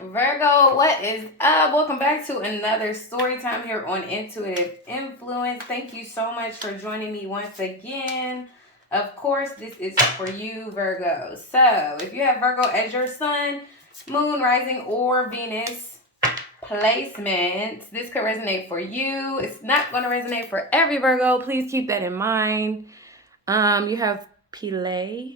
Virgo, what is up? Welcome back to another story time here on Intuitive Influence. Thank you so much for joining me once again. Of course, this is for you, Virgo. So, if you have Virgo as your sun, moon, rising, or Venus placements, this could resonate for you. It's not going to resonate for every Virgo. Please keep that in mind. You have Pile.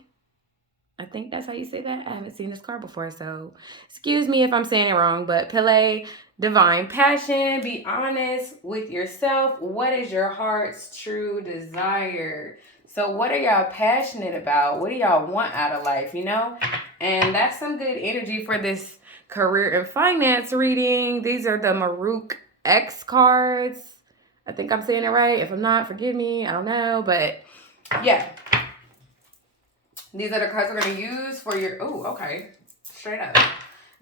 I think that's how you say that. I haven't seen this card before, so excuse me if I'm saying it wrong. But Pele, divine passion, be honest with yourself. What is your heart's true desire? So what are y'all passionate about? What do y'all want out of life, you know? And that's some good energy for this career and finance reading. These are the Maruk X cards. I think I'm saying it right. If I'm not, forgive me. I don't know. But yeah. These are the cards we're going to use for your... Oh, okay. Straight up.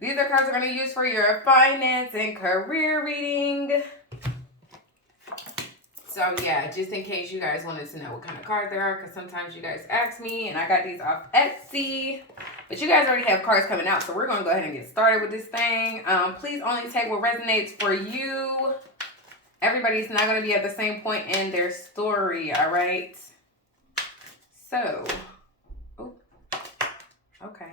These are cards we're going to use for your finance and career reading. So, yeah, just in case you guys wanted to know what kind of cards there are, because sometimes you guys ask me, and I got these off Etsy. But you guys already have cards coming out, so we're going to go ahead and get started with this thing. Please only take what resonates for you. Everybody's not going to be at the same point in their story, all right? So... Okay.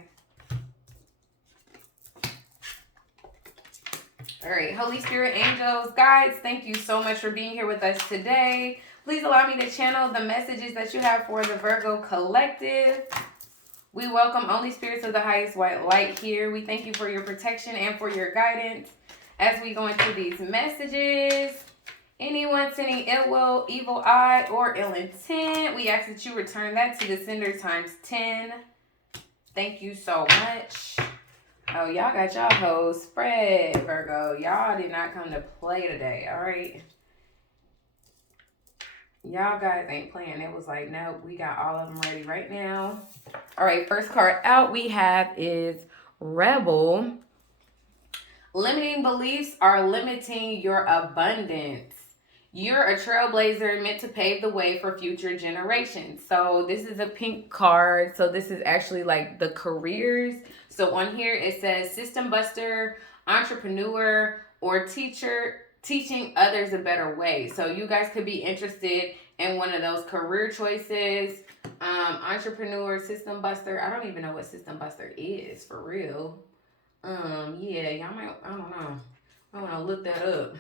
All right, Holy Spirit, angels, guides, thank you so much for being here with us today. Please allow me to channel the messages that you have for the Virgo Collective. We welcome only spirits of the highest white light here. We thank you for your protection and for your guidance as we go into these messages. Anyone sending ill will, evil eye, or ill intent, we ask that you return that to the sender times 10. Thank you so much. Oh, y'all got y'all hoes spread, Virgo. Y'all did not come to play today, all right? Y'all guys ain't playing. It was like, nope, we got all of them ready right now. All right, first card out we have is Rebel. Limiting beliefs are limiting your abundance. You're a trailblazer meant to pave the way for future generations. So this is a pink card. So this is actually like the careers. So on here it says system buster, entrepreneur, or teacher, teaching others a better way. So you guys could be interested in one of those career choices. Entrepreneur, system buster. I don't even know what system buster is for real. Yeah, y'all might, I don't know. I want to look that up.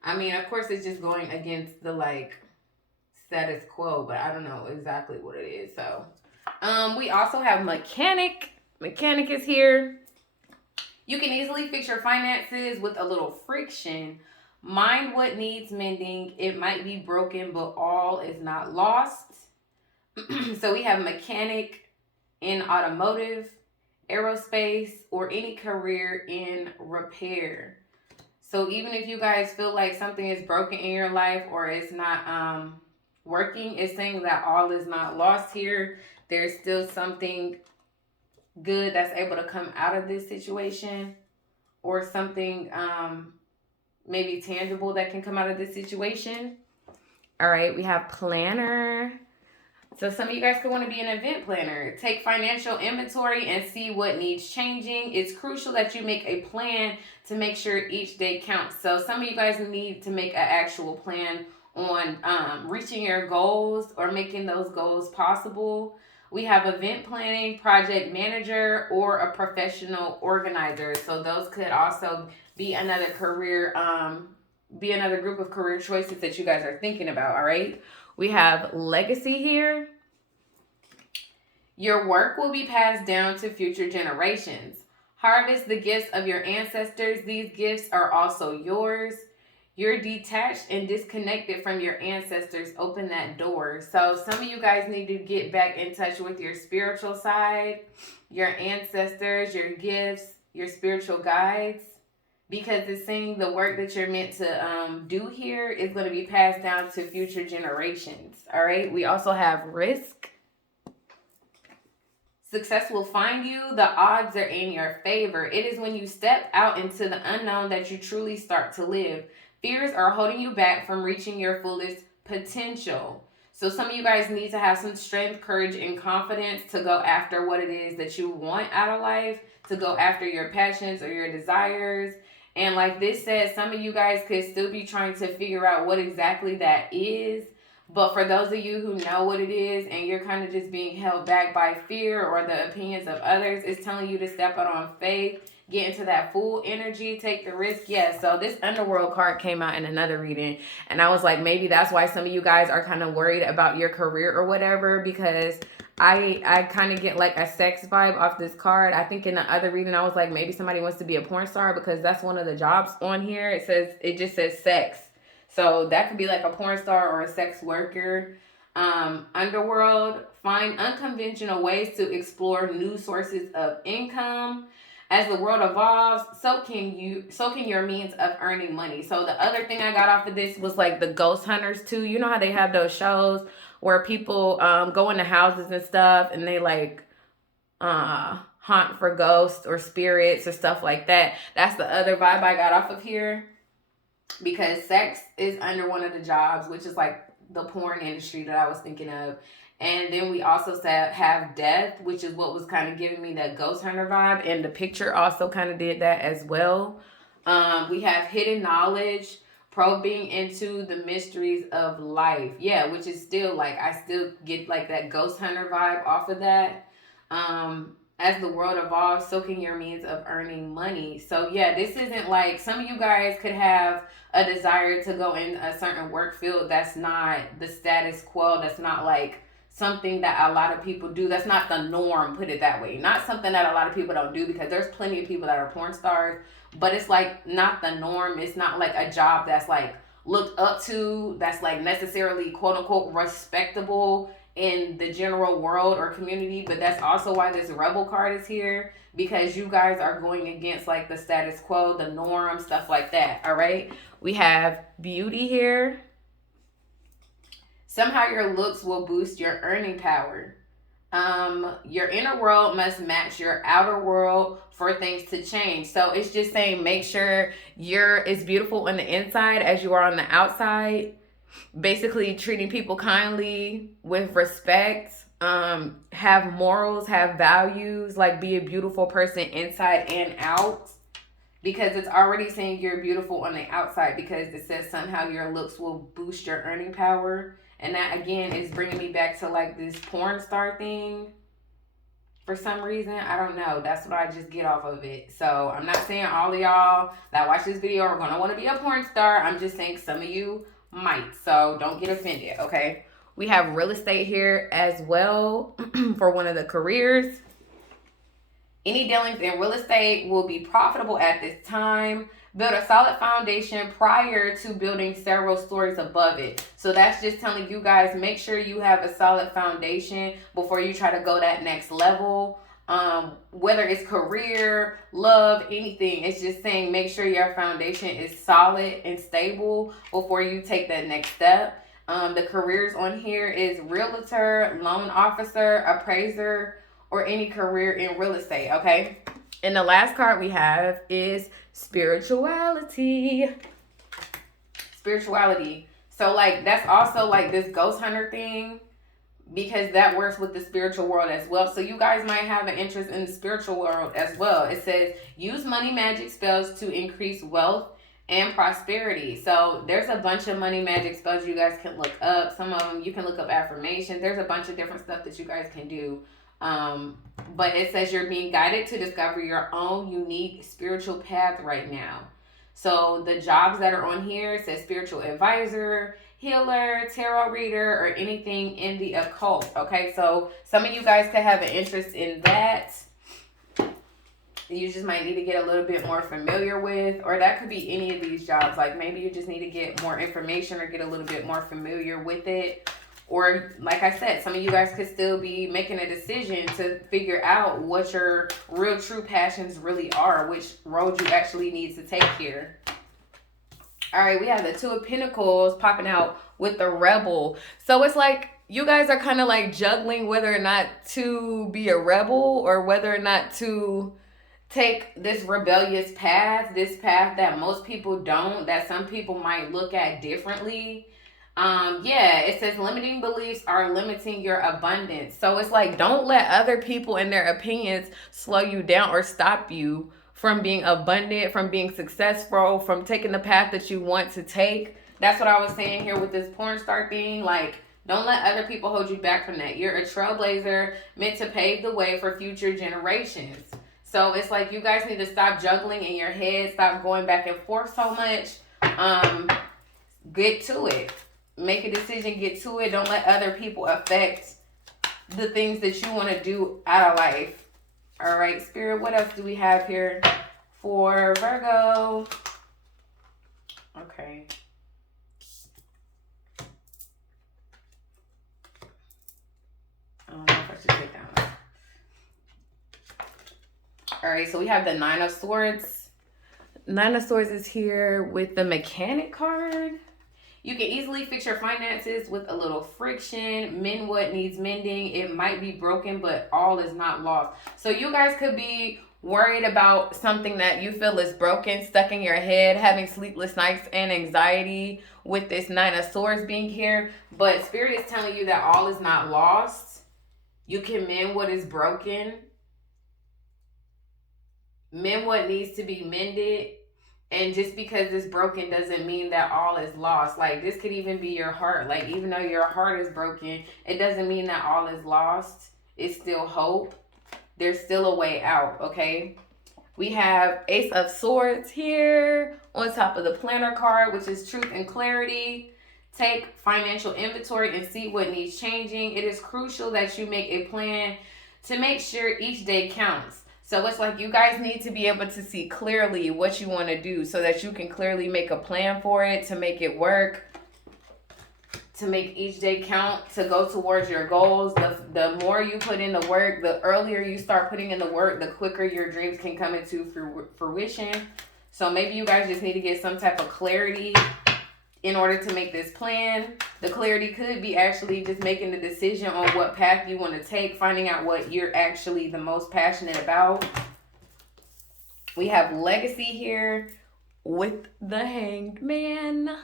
I mean, of course, it's just going against the, like, status quo, but I don't know exactly what it is. So, we also have Mechanic. Mechanic is here. You can easily fix your finances with a little friction. Mind what needs mending. It might be broken, but all is not lost. So, we have Mechanic in automotive, aerospace, or any career in repair. So even if you guys feel like something is broken in your life or it's not working, it's saying that all is not lost here. There's still something good that's able to come out of this situation, or something maybe tangible that can come out of this situation. All right, we have planner. So some of you guys could want to be an event planner. Take financial inventory and see what needs changing. It's crucial that you make a plan to make sure each day counts. So some of you guys need to make an actual plan on reaching your goals or making those goals possible. We have event planning, project manager, or a professional organizer. So those could also be another career, be another group of career choices that you guys are thinking about, all right? We have legacy here. Your work will be passed down to future generations. Harvest the gifts of your ancestors. These gifts are also yours. You're detached and disconnected from your ancestors. Open that door. So some of you guys need to get back in touch with your spiritual side, your ancestors, your gifts, your spiritual guides. Because it's saying the work that you're meant to do here is going to be passed down to future generations. All right. We also have risk. Success will find you. The odds are in your favor. It is when you step out into the unknown that you truly start to live. Fears are holding you back from reaching your fullest potential. So some of you guys need to have some strength, courage, and confidence to go after what it is that you want out of life, to go after your passions or your desires. And like this says, some of you guys could still be trying to figure out what exactly that is. But for those of you who know what it is and you're kind of just being held back by fear or the opinions of others, it's telling you to step out on faith, get into that full energy, take the risk. Yes, so this underworld card came out in another reading. And I was like, maybe that's why some of you guys are kind of worried about your career or whatever, because I kind of get like a sex vibe off this card. I think in the other reading, I was like, maybe somebody wants to be a porn star because that's one of the jobs on here. It just says sex. So that could be like a porn star or a sex worker. Underworld, find unconventional ways to explore new sources of income. As the world evolves, so can your means of earning money. So the other thing I got off of this was like the ghost hunters too. You know how they have those shows where people go into houses and stuff and they like hunt for ghosts or spirits or stuff like that. That's the other vibe I got off of here, because sex is under one of the jobs, which is like the porn industry that I was thinking of. And then we also have death, which is what was kind of giving me that ghost hunter vibe. And the picture also kind of did that as well. We have hidden knowledge, probing into the mysteries of life. Yeah, which is still like, I still get like that ghost hunter vibe off of that. As the world evolves, so can your means of earning money. So yeah, this isn't like, some of you guys could have a desire to go in a certain work field that's not the status quo, that's not like something that a lot of people do. That's not the norm, put it that way. Not something that a lot of people don't do, because there's plenty of people that are porn stars, but it's like not the norm. It's not like a job that's like looked up to, that's like necessarily quote unquote respectable in the general world or community. But that's also why this rebel card is here, because you guys are going against like the status quo, the norm, stuff like that. All right, we have beauty here. Somehow your looks will boost your earning power. Your inner world must match your outer world for things to change. So it's just saying, make sure you're as beautiful on the inside as you are on the outside. Basically treating people kindly, with respect, have morals, have values, like be a beautiful person inside and out. Because it's already saying you're beautiful on the outside, because it says somehow your looks will boost your earning power. And that, again, is bringing me back to, like, this porn star thing. For some reason, I don't know. That's what I just get off of it. So, I'm not saying all of y'all that watch this video are going to want to be a porn star. I'm just saying some of you might. So, don't get offended, okay? We have real estate here as well for one of the careers. Any dealings in real estate will be profitable at this time. Build a solid foundation prior to building several stories above it. So that's just telling you guys, make sure you have a solid foundation before you try to go that next level. Whether it's career, love, anything, it's just saying make sure your foundation is solid and stable before you take that next step. The careers on here is realtor, loan officer, appraiser, or any career in real estate, okay? And the last card we have is spirituality. Spirituality. So, like, that's also, like, this ghost hunter thing, because that works with the spiritual world as well. So, you guys might have an interest in the spiritual world as well. It says, use money magic spells to increase wealth and prosperity. So, there's a bunch of money magic spells you guys can look up. Some of them, you can look up affirmations. There's a bunch of different stuff that you guys can do. But it says you're being guided to discover your own unique spiritual path right now. So the jobs that are on here, it says spiritual advisor, healer, tarot reader, or anything in the occult. Okay, so some of you guys could have an interest in that. You just might need to get a little bit more familiar with, or that could be any of these jobs. Like maybe you just need to get more information or get a little bit more familiar with it. Or, like I said, some of you guys could still be making a decision to figure out what your real true passions really are, which road you actually need to take here. All right, we have the Two of Pentacles popping out with the Rebel. So it's like you guys are kind of like juggling whether or not to be a rebel or whether or not to take this rebellious path, this path that most people don't, that some people might look at differently. Yeah, it says limiting beliefs are limiting your abundance. So it's like, don't let other people and their opinions slow you down or stop you from being abundant, from being successful, from taking the path that you want to take. That's what I was saying here with this porn star thing. Like, don't let other people hold you back from that. You're a trailblazer meant to pave the way for future generations. So it's like, you guys need to stop juggling in your head, stop going back and forth so much. Get to it. Make a decision, get to it. Don't let other people affect the things that you want to do out of life. All right, Spirit, what else do we have here for Virgo? Okay. I don't know if I should take that one. All right, so we have the Nine of Swords. Nine of Swords is here with the Mechanic card. You can easily fix your finances with a little friction. Mend what needs mending. It might be broken, but all is not lost. So you guys could be worried about something that you feel is broken, stuck in your head, having sleepless nights and anxiety with this Nine of Swords being here. But Spirit is telling you that all is not lost. You can mend what is broken. Mend what needs to be mended. And just because it's broken doesn't mean that all is lost. Like, this could even be your heart. Like, even though your heart is broken, it doesn't mean that all is lost. It's still hope. There's still a way out, okay? We have Ace of Swords here on top of the Planner card, which is truth and clarity. Take financial inventory and see what needs changing. It is crucial that you make a plan to make sure each day counts. So it's like, you guys need to be able to see clearly what you want to do so that you can clearly make a plan for it, to make it work, to make each day count, to go towards your goals. The more you put in the work, the earlier you start putting in the work, the quicker your dreams can come into fruition. So maybe you guys just need to get some type of clarity in order to make this plan. The clarity could be actually just making the decision on what path you want to take, finding out what you're actually the most passionate about. We have legacy here with the Hanged Man.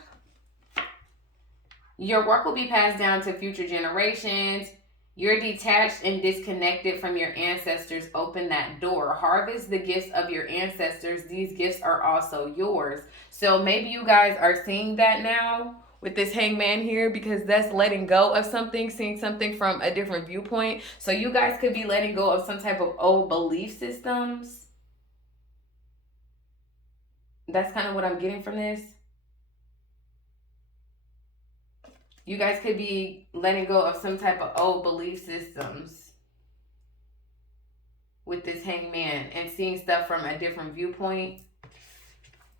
Your work will be passed down to future generations. You're detached and disconnected from your ancestors. Open that door. Harvest the gifts of your ancestors. These gifts are also yours. So maybe you guys are seeing that now with this Hangman here, because that's letting go of something, seeing something from a different viewpoint. So you guys could be letting go of some type of old belief systems. That's kind of what I'm getting from this. You guys could be letting go of some type of old belief systems with this Hangman and seeing stuff from a different viewpoint.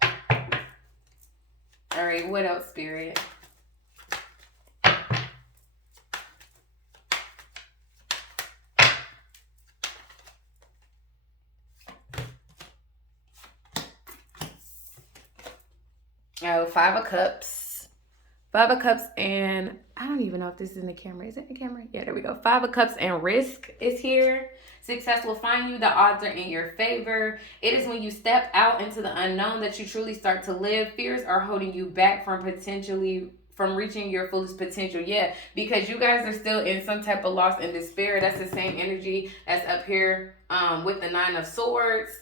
All right, what else, Spirit? Oh, Five of Cups. Five of Cups, and I don't even know if this is in the camera. Is it in the camera? Yeah, there we go. Five of Cups and risk is here. Success will find you. The odds are in your favor. It is when you step out into the unknown that you truly start to live. Fears are holding you back from reaching your fullest potential. Yeah, because you guys are still in some type of loss and despair. That's the same energy that's up here with the Nine of Swords.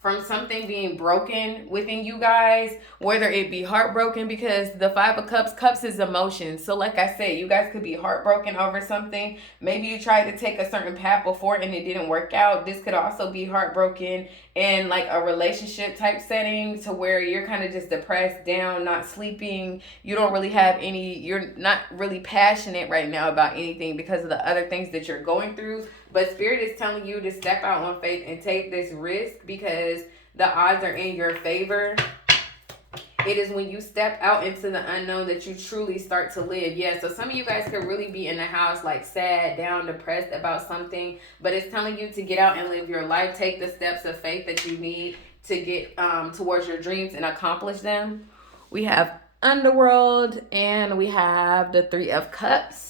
From something being broken within you guys, whether it be heartbroken, because the Five of Cups is emotion. So like I said, you guys could be heartbroken over something. Maybe you tried to take a certain path before and it didn't work out. This could also be heartbroken in like a relationship type setting, to where you're kind of just depressed, down, not sleeping. You don't really have you're not really passionate right now about anything because of the other things that you're going through. But Spirit is telling you to step out on faith and take this risk, because the odds are in your favor. It is when you step out into the unknown that you truly start to live. Yeah, so some of you guys could really be in the house like sad, down, depressed about something. But it's telling you to get out and live your life. Take the steps of faith that you need to get towards your dreams and accomplish them. We have Underworld, and we have the Three of Cups.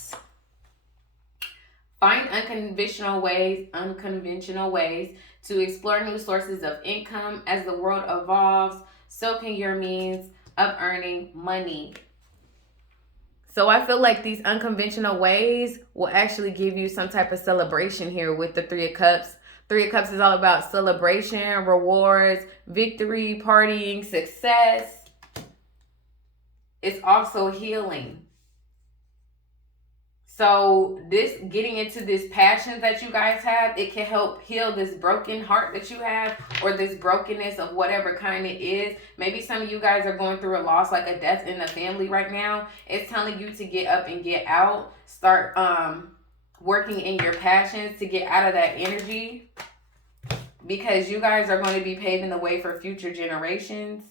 Find unconventional ways to explore new sources of income. As the world evolves, so can your means of earning money. So I feel like these unconventional ways will actually give you some type of celebration here with the Three of Cups. Three of Cups is all about celebration, rewards, victory, partying, success. It's also healing. So this getting into this passion that you guys have, it can help heal this broken heart that you have, or this brokenness of whatever kind it is. Maybe some of you guys are going through a loss, like a death in the family right now. It's telling you to get up and get out. Start working in your passions to get out of that energy, because you guys are going to be paving the way for future generations.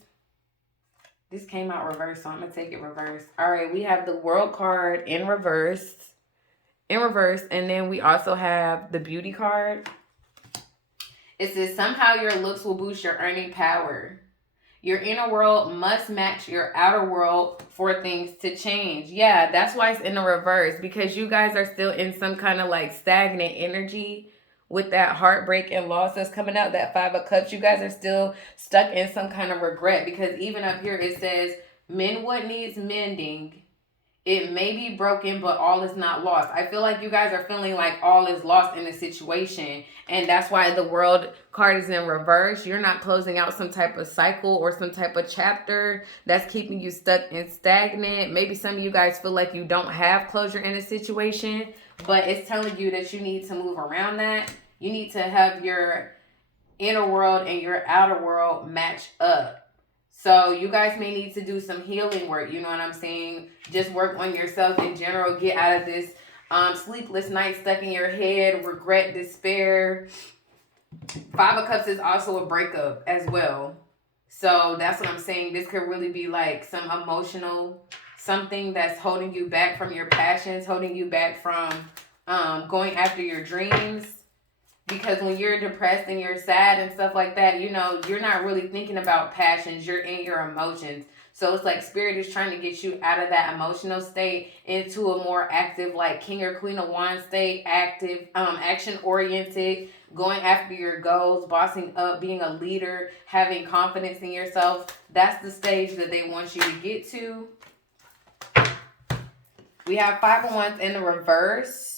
This came out reversed, so I'm going to take it reverse. All right, we have the World card in reverse. And then we also have the Beauty card. It says, somehow your looks will boost your earning power. Your inner world must match your outer world for things to change. Yeah, that's why it's in the reverse, because you guys are still in some kind of like stagnant energy with that heartbreak and loss that's coming out, that Five of Cups. You guys are still stuck in some kind of regret, because even up here it says, mend what needs mending. It may be broken, but all is not lost. I feel like you guys are feeling like all is lost in the situation. And that's why the World card is in reverse. You're not closing out some type of cycle or some type of chapter that's keeping you stuck and stagnant. Maybe some of you guys feel like you don't have closure in a situation, but it's telling you that you need to move around that. You need to have your inner world and your outer world match up. So you guys may need to do some healing work, you know what I'm saying? Just work on yourself in general. Get out of this sleepless night stuck in your head, regret, despair. Five of Cups is also a breakup as well. So that's what I'm saying. This could really be like some emotional, something that's holding you back from your passions, holding you back from going after your dreams. Because when you're depressed and you're sad and stuff like that, you know, you're not really thinking about passions. You're in your emotions. So it's like Spirit is trying to get you out of that emotional state into a more active, like King or Queen of Wands state, active, action-oriented, going after your goals, bossing up, being a leader, having confidence in yourself. That's the stage that they want you to get to. We have Five of Wands in the reverse.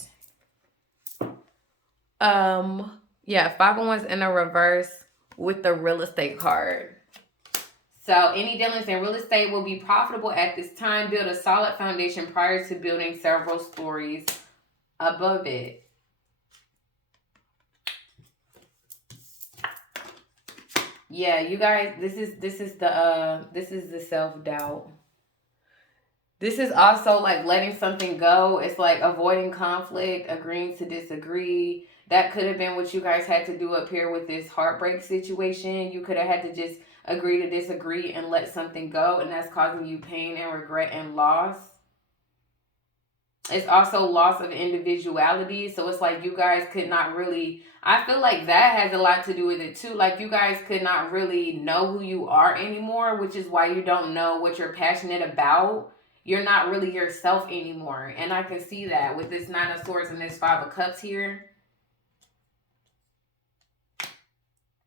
Five of Wands in a reverse with the Real Estate card. So any dealings in real estate will be profitable at this time. Build a solid foundation prior to building several stories above it. Yeah, you guys, this is the self-doubt. This is also like letting something go. It's like avoiding conflict, agreeing to disagree. That could have been what you guys had to do up here with this heartbreak situation. You could have had to just agree to disagree and let something go. And that's causing you pain and regret and loss. It's also loss of individuality. So it's like you guys could not really... I feel like that has a lot to do with it too. Like you guys could not really know who you are anymore, which is why you don't know what you're passionate about. You're not really yourself anymore. And I can see that with this Nine of Swords and this Five of Cups here.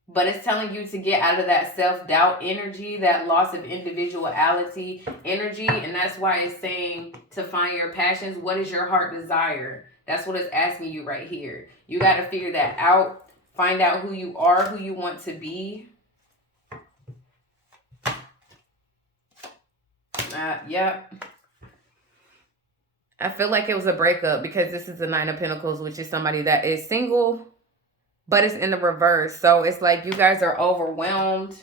But it's telling you to get out of that self-doubt energy, that loss of individuality energy. And that's why it's saying to find your passions. What is your heart desire? That's what it's asking you right here. You got to figure that out. Find out who you are, who you want to be. Yep. I feel like it was a breakup because this is the Nine of Pentacles, which is somebody that is single, but it's in the reverse. So it's like you guys are overwhelmed.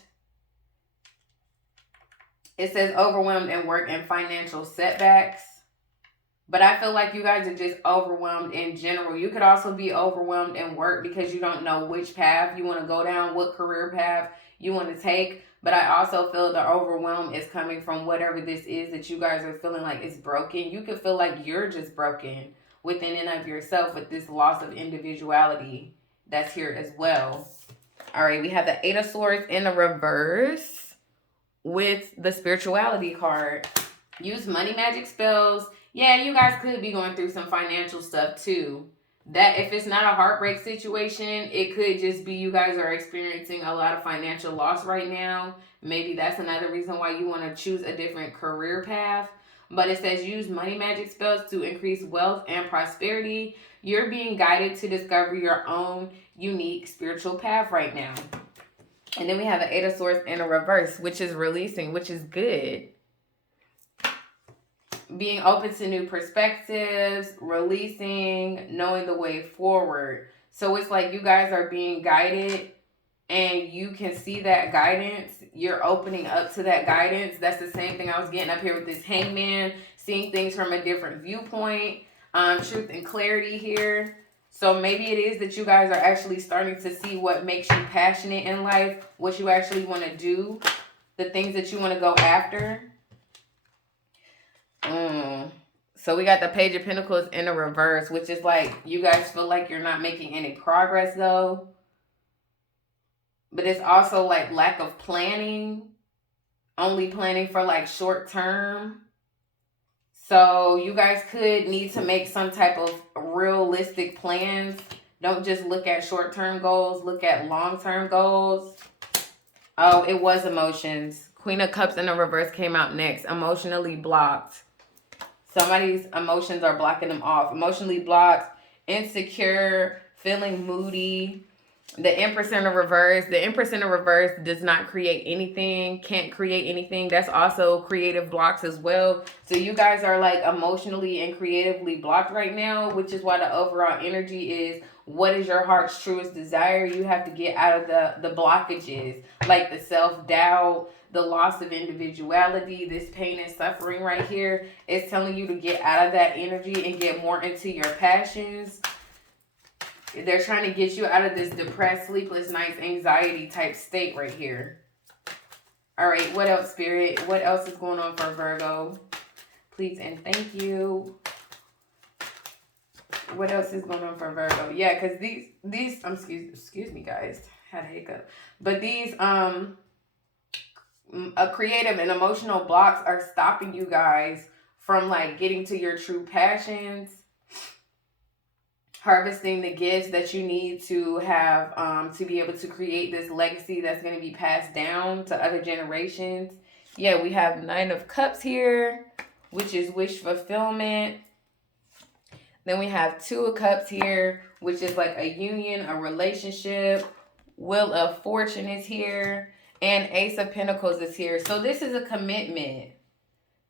It says overwhelmed in work and financial setbacks. But I feel like you guys are just overwhelmed in general. You could also be overwhelmed in work because you don't know which path you want to go down, what career path you want to take. But I also feel the overwhelm is coming from whatever this is that you guys are feeling like it's broken. You could feel like you're just broken within and of yourself with this loss of individuality that's here as well. All right, we have the Eight of Swords in the reverse with the Spirituality card. Use money magic spells. Yeah, you guys could be going through some financial stuff too. That if it's not a heartbreak situation, it could just be you guys are experiencing a lot of financial loss right now. Maybe that's another reason why you want to choose a different career path. but it says use money magic spells to increase wealth and prosperity. You're being guided to discover your own unique spiritual path right now. And then we have an Eight of Swords in a reverse, which is releasing, which is good. Being open to new perspectives, releasing, knowing the way forward. So it's like you guys are being guided and you can see that guidance. You're opening up to that guidance. That's the same thing I was getting up here with this Hangman, seeing things from a different viewpoint, truth and clarity here. So maybe it is that you guys are actually starting to see what makes you passionate in life, what you actually want to do, the things that you want to go after. So we got the Page of Pentacles in the reverse, which is like you guys feel like you're not making any progress though. But it's also like lack of planning, only planning for like short term. So you guys could need to make some type of realistic plans. Don't just look at short-term goals, look at long-term goals. Oh, it was emotions. Queen of Cups in the reverse came out next. Emotionally blocked. Somebody's emotions are blocking them off. Emotionally blocked, insecure, feeling moody. The Empress in the reverse. The Empress in the reverse does not create anything, can't create anything. That's also creative blocks as well. So you guys are like emotionally and creatively blocked right now, which is why the overall energy is what is your heart's truest desire? You have to get out of the blockages, like the self-doubt, the loss of individuality, this pain and suffering right here. It's telling you to get out of that energy and get more into your passions. They're trying to get you out of this depressed, sleepless nights, anxiety type state right here. All right, what else, Spirit? What else is going on for Virgo? Please and thank you. What else is going on for Virgo? Yeah, because these excuse me, guys. Had a hiccup. But these creative and emotional blocks are stopping you guys from like getting to your true passions, harvesting the gifts that you need to have to be able to create this legacy that's going to be passed down to other generations. Yeah, we have Nine of Cups here, which is wish fulfillment. Then we have Two of Cups here, which is like a union, a relationship. Wheel of Fortune is here. And Ace of Pentacles is here. So this is a commitment.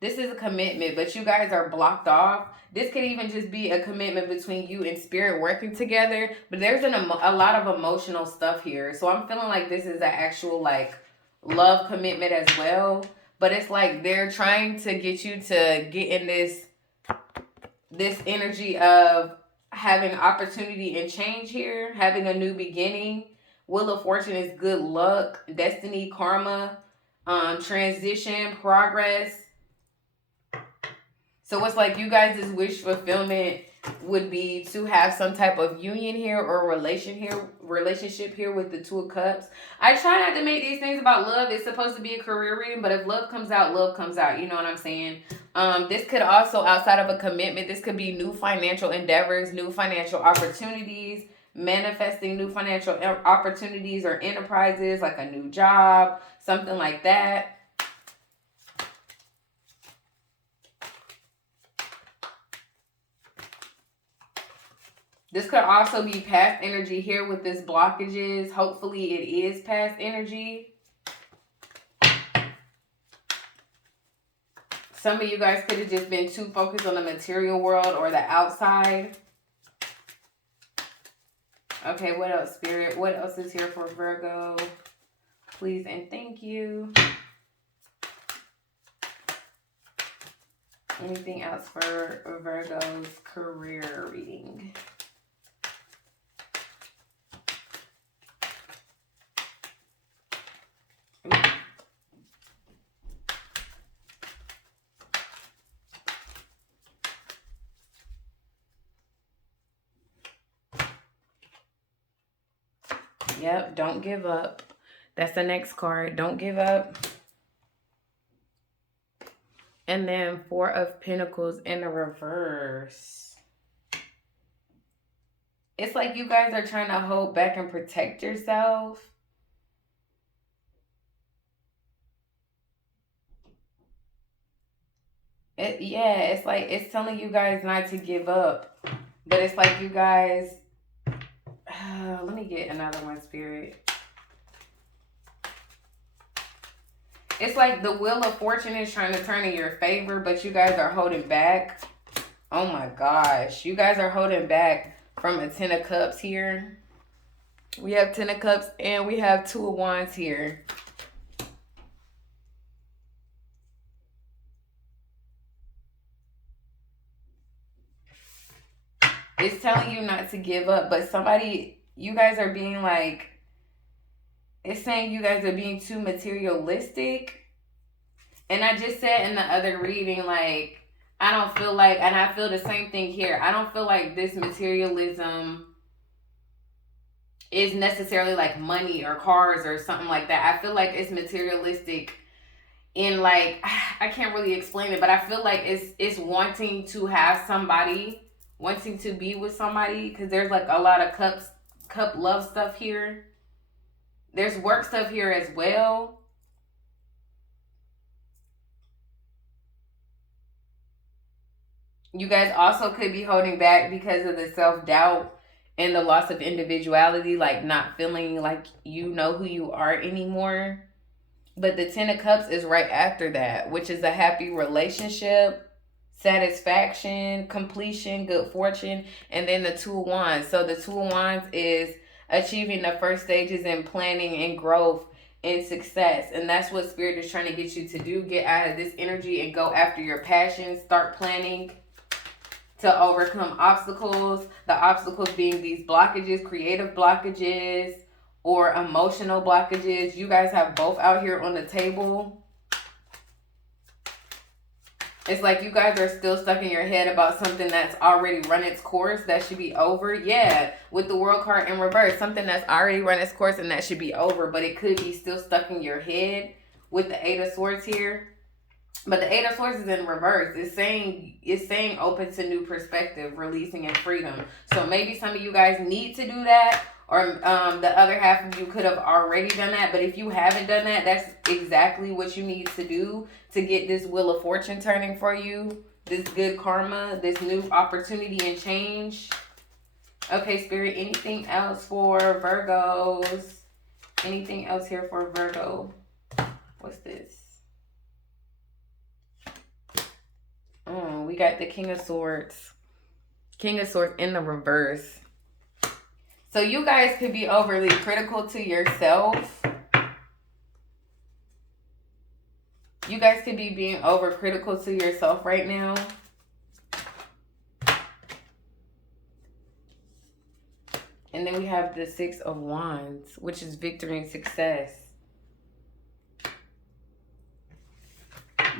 This is a commitment, but you guys are blocked off. This could even just be a commitment between you and Spirit working together. But there's a lot of emotional stuff here. So I'm feeling like this is an actual like love commitment as well. But it's like they're trying to get you to get in this energy of having opportunity and change here. Having a new beginning. Wheel of Fortune is good luck, destiny, karma, transition, progress. So it's like you guys' wish fulfillment would be to have some type of union here or relationship here with the Two of Cups. I try not to make these things about love. It's supposed to be a career reading, but if love comes out, love comes out. You know what I'm saying? This could also, outside of a commitment, this could be new financial endeavors, new financial opportunities, manifesting new financial opportunities or enterprises, like a new job, something like that. This could also be past energy here with this blockages. Hopefully it is past energy. Some of you guys could have just been too focused on the material world or the outside. Okay, what else, Spirit? What else is here for Virgo? Please and thank you. Anything else for Virgo's career reading? Yep, don't give up. That's the next card. Don't give up. And then Four of Pentacles in the reverse. It's like you guys are trying to hold back and protect yourself. Yeah, it's like it's telling you guys not to give up, but it's like you guys. Let me get another one, Spirit. It's like the Wheel of Fortune is trying to turn in your favor, but you guys are holding back. Oh my gosh, you guys are holding back from a Ten of Cups here. We have Ten of Cups and we have Two of Wands here. It's telling you not to give up, but you guys are being like, it's saying you guys are being too materialistic. And I just said in the other reading, like, I don't feel like, and I feel the same thing here. I don't feel like this materialism is necessarily like money or cars or something like that. I feel like it's materialistic in like, I can't really explain it, but I feel like it's wanting to have somebody, wanting to be with somebody, because there's like a lot of cup love stuff here. There's work stuff here as well. You guys also could be holding back because of the self-doubt and the loss of individuality, like not feeling like you know who you are anymore. But the Ten of Cups is right after that, which is a happy relationship, satisfaction, completion, good fortune, and then the Two of Wands. So the Two of Wands is achieving the first stages in planning and growth and success. And that's what Spirit is trying to get you to do. Get out of this energy and go after your passions. Start planning to overcome obstacles. The obstacles being these blockages, creative blockages, or emotional blockages. You guys have both out here on the table. It's like you guys are still stuck in your head about something that's already run its course, that should be over. Yeah, with the World card in reverse, something that's already run its course and that should be over, but it could be still stuck in your head with the Eight of Swords here. But the Eight of Swords is in reverse. It's saying open to new perspective, releasing and freedom. So maybe some of you guys need to do that, or the other half of you could have already done that. But if you haven't done that, that's exactly what you need to do to get this Wheel of Fortune turning for you. This good karma, this new opportunity and change. Okay, Spirit, anything else for Virgos? Anything else here for Virgo? What's this? We got the King of Swords. King of Swords in the reverse. So you guys could be overly critical to yourself. You guys could be being overcritical to yourself right now. And then we have the Six of Wands, which is victory and success.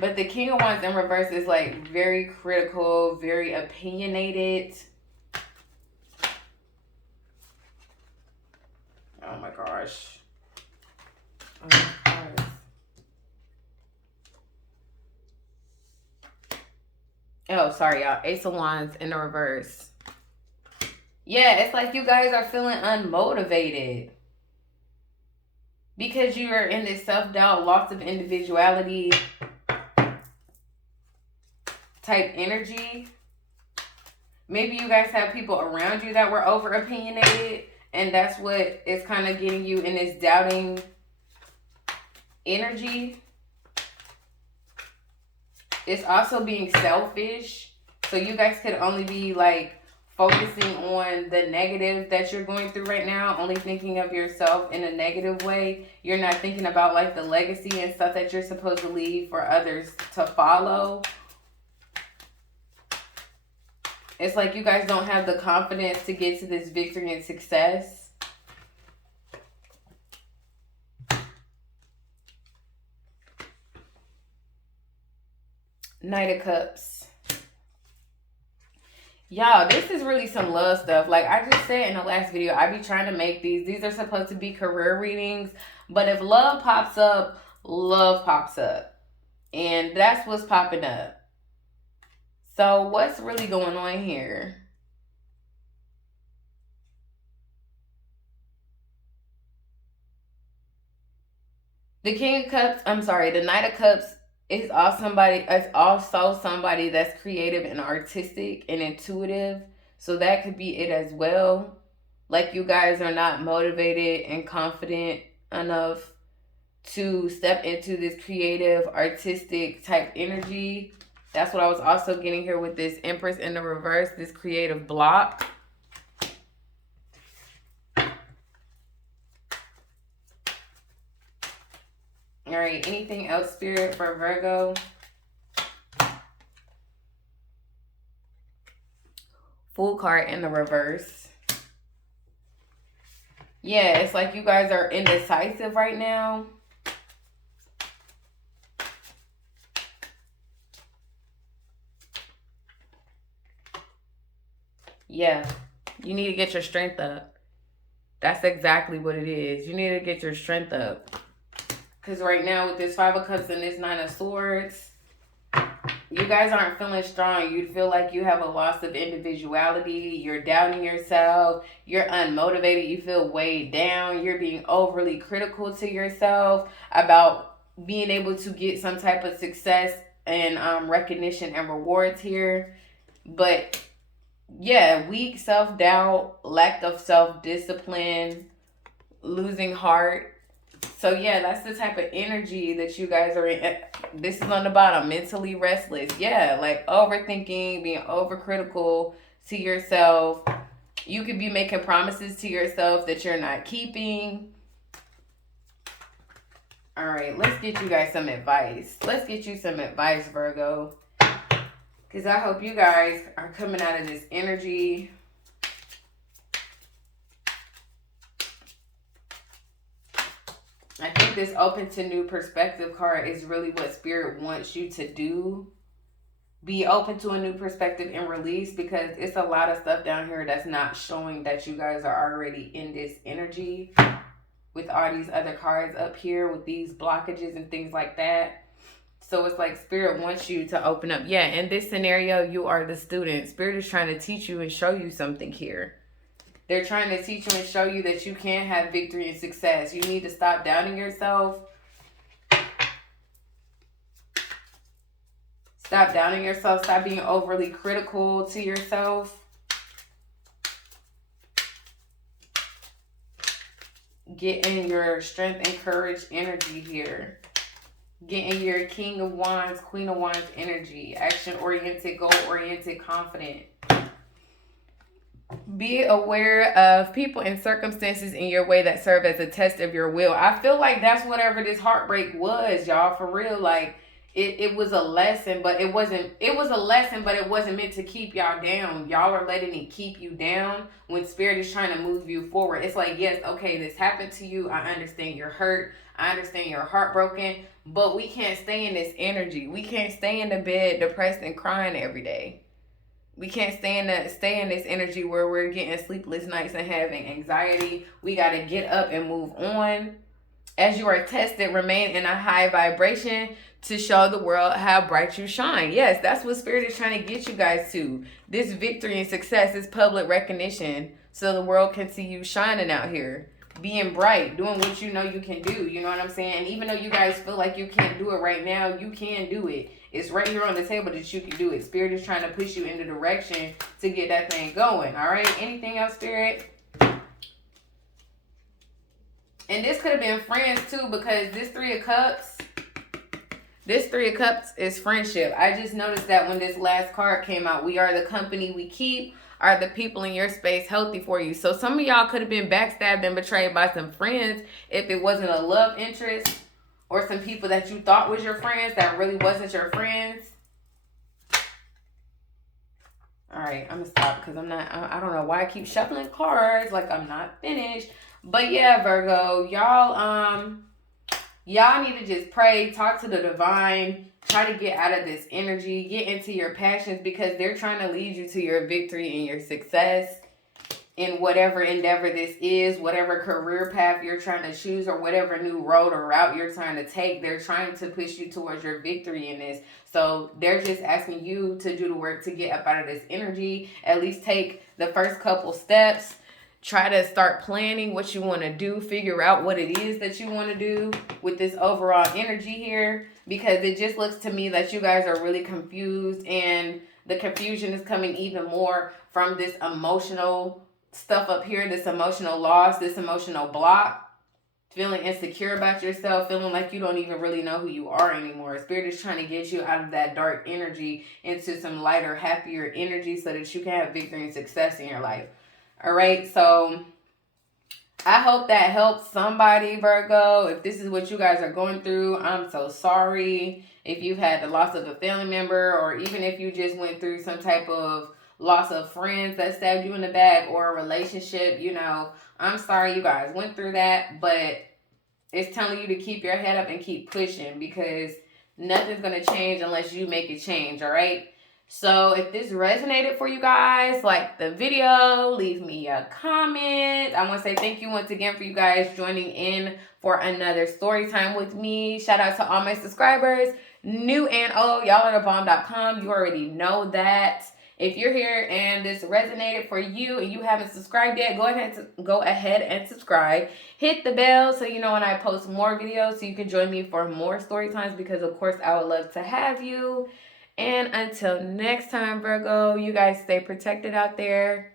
But the King of Wands in reverse is like very critical, very opinionated. Oh my gosh. Oh my gosh. Oh, sorry, y'all. Ace of Wands in the reverse. Yeah, it's like you guys are feeling unmotivated because you are in this self-doubt, loss of individuality type energy. Maybe you guys have people around you that were over opinionated, and that's what is kind of getting you in this doubting energy. It's also being selfish. So you guys could only be like focusing on the negative that you're going through right now, only thinking of yourself in a negative way. You're not thinking about like the legacy and stuff that you're supposed to leave for others to follow. It's like you guys don't have the confidence to get to this victory and success. Knight of Cups. Y'all, this is really some love stuff. Like I just said in the last video, I be trying to make these. These are supposed to be career readings. But if love pops up, love pops up. And that's what's popping up. So what's really going on here? The King of Cups, I'm sorry, the Knight of Cups It's also somebody that's creative and artistic and intuitive. So that could be it as well. Like you guys are not motivated and confident enough to step into this creative, artistic type energy. That's what I was also getting here with this Empress in the reverse, this creative block. All right, anything else, Spirit, for Virgo? Fool card in the reverse. Yeah, it's like you guys are indecisive right now. Yeah, you need to get your strength up. That's exactly what it is. You need to get your strength up. Because right now with this Five of Cups and this Nine of Swords, you guys aren't feeling strong. You feel like you have a loss of individuality. You're doubting yourself. You're unmotivated. You feel weighed down. You're being overly critical to yourself about being able to get some type of success and recognition and rewards here. But yeah, weak self-doubt, lack of self-discipline, losing heart. So yeah, that's the type of energy that you guys are in. This is on the bottom, mentally restless. Yeah, like overthinking, being overcritical to yourself. You could be making promises to yourself that you're not keeping. All right, let's get you guys some advice. Let's get you some advice, Virgo. Because I hope you guys are coming out of this energy. I think this open to new perspective card is really what Spirit wants you to do. Be open to a new perspective and release, because it's a lot of stuff down here that's not showing that you guys are already in this energy with all these other cards up here with these blockages and things like that. So it's like Spirit wants you to open up. Yeah, in this scenario, you are the student. Spirit is trying to teach you and show you something here. They're trying to teach you and show you that you can have victory and success. You need to stop doubting yourself. Stop doubting yourself. Stop being overly critical to yourself. Get in your strength and courage energy here. Get in your King of Wands, Queen of Wands energy. Action-oriented, goal-oriented, confident. Be aware of people and circumstances in your way that serve as a test of your will. I feel like that's whatever this heartbreak was, y'all, for real. Like, it was a lesson, but it wasn't meant to keep y'all down. Y'all are letting it keep you down when Spirit is trying to move you forward. It's like, yes, okay, this happened to you. I understand you're hurt. I understand you're heartbroken, but we can't stay in this energy. We can't stay in the bed depressed and crying every day. We can't stay in this energy where we're getting sleepless nights and having anxiety. We got to get up and move on. As you are tested, remain in a high vibration to show the world how bright you shine. Yes, that's what Spirit is trying to get you guys to. This victory and success is public recognition so the world can see you shining out here. Being bright, doing what you know you can do. You know what I'm saying? And even though you guys feel like you can't do it right now, you can do it. It's right here on the table that you can do it. Spirit is trying to push you in the direction to get that thing going. All right? Anything else, Spirit? And this could have been friends too, because this Three of Cups is friendship. I just noticed that when this last card came out, we are the company we keep. Are the people in your space healthy for you? So some of y'all could have been backstabbed and betrayed by some friends if it wasn't a love interest, or some people that you thought was your friends that really wasn't your friends. All right, I'm gonna stop because I don't know why I keep shuffling cards like I'm not finished. But yeah, Virgo, y'all need to just pray, talk to the divine, try to get out of this energy, get into your passions, because they're trying to lead you to your victory and your success in whatever endeavor this is, whatever career path you're trying to choose, or whatever new road or route you're trying to take. They're trying to push you towards your victory in this. So they're just asking you to do the work to get up out of this energy. At least take the first couple steps. try to start planning what you want to do, figure out what it is that you want to do with this overall energy here, because it just looks to me that you guys are really confused, and the confusion is coming even more from this emotional stuff up here, this emotional loss, this emotional block, feeling insecure about yourself, feeling like you don't even really know who you are anymore. Spirit is trying to get you out of that dark energy into some lighter, happier energy so that you can have victory and success in your life. All right, so I hope that helps somebody, Virgo. If this is what you guys are going through, I'm so sorry. If you've had the loss of a family member, or even if you just went through some type of loss of friends that stabbed you in the back, or a relationship, you know, I'm sorry you guys went through that, but it's telling you to keep your head up and keep pushing, because nothing's going to change unless you make it change, all right? So if this resonated for you guys, like the video, leave me a comment. I want to say thank you once again for you guys joining in for another story time with me. Shout out to all my subscribers, new and old. Y'all are the bomb.com. You already know that. If you're here and this resonated for you and you haven't subscribed yet, go ahead and subscribe. Hit the bell so you know when I post more videos, so you can join me for more story times, because of course I would love to have you. And until next time, Virgo, you guys stay protected out there.